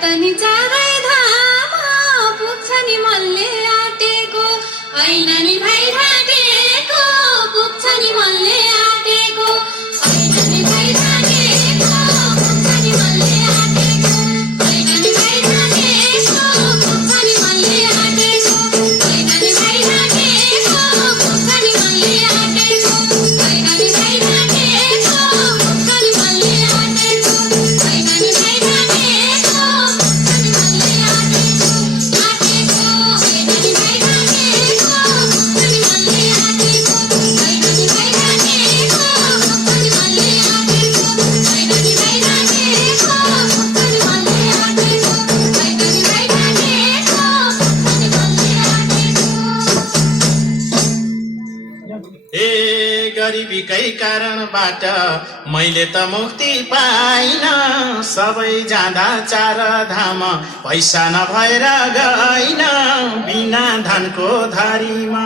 तनी चारै धाम पुग्छ नि मनले आँटेको होइन नि भाइ ढाकेको पुग्छ नि मनले आँटेको होइन नि भाइ ढाकेको पुग्छ नि मनले आँटेको होइन नि भाइ ढाकेको पुग्छ नि मनले आँटेको होइन नि भाइ ढाकेको पुग्छ नि मनले आँटेको होइन नि भाइ ढाकेको पुग्छ नि मनले आँटेको होइन नि भाइ ढाकेको पुग्छ नि मनले आँटेको आँटेको होइन नि भाइ ढाकेको पुग्छ नि मनले आँटेको होइन नि भाइ ढाकेको पुग्छ नि मनले आँटेको होइन नि भाइ ढाकेको पुग्छ नि मनले आँटेको होइन नि भाइ ढाकेको पुग्छ नि मनले आँटेको। ए गरिबीकै कारणबाट मैले त मुक्ति पाइन सबै जाँदा चार धाम पैसा नभएर गइन बिना धनको धारीमा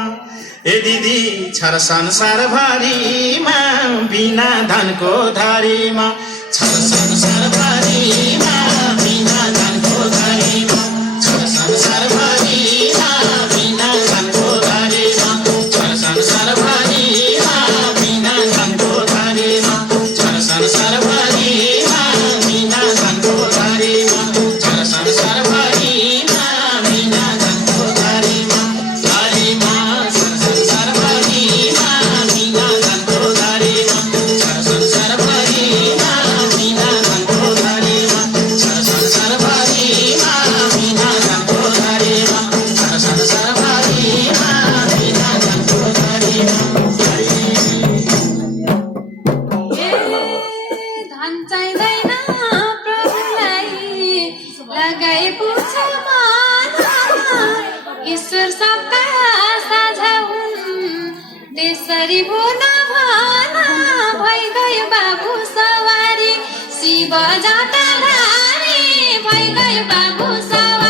ए दिदी छर संसारभरिमा बिना धनको धारीमा छर संसारभरिमा बिना धनको धारीमा छर संसारभरिमा बिना धनको धारीमा छर संसारभरिमा बिना धनको धारीमा छर संसारभरिमा बिना धनको धारीमा छर संसारभरिमा बिना धनको धारीमा धारीमा छर संसारभरिमा बिना धनको धारीमा छर संसारभरिमा बिना धनको धारीमा छर संसारभरिमा बिना धनको धारीमा छर संसारभरिमा बिना धनको धारीमा धन चाहिँदैन प्रभुलाई लगाई पुग्छ मन ईश्वर सबका साझा हुन् त्यसरी भो नभन भइगयो बाबु सवारी शिव जाटाधारी भइगयो बाबु सवारी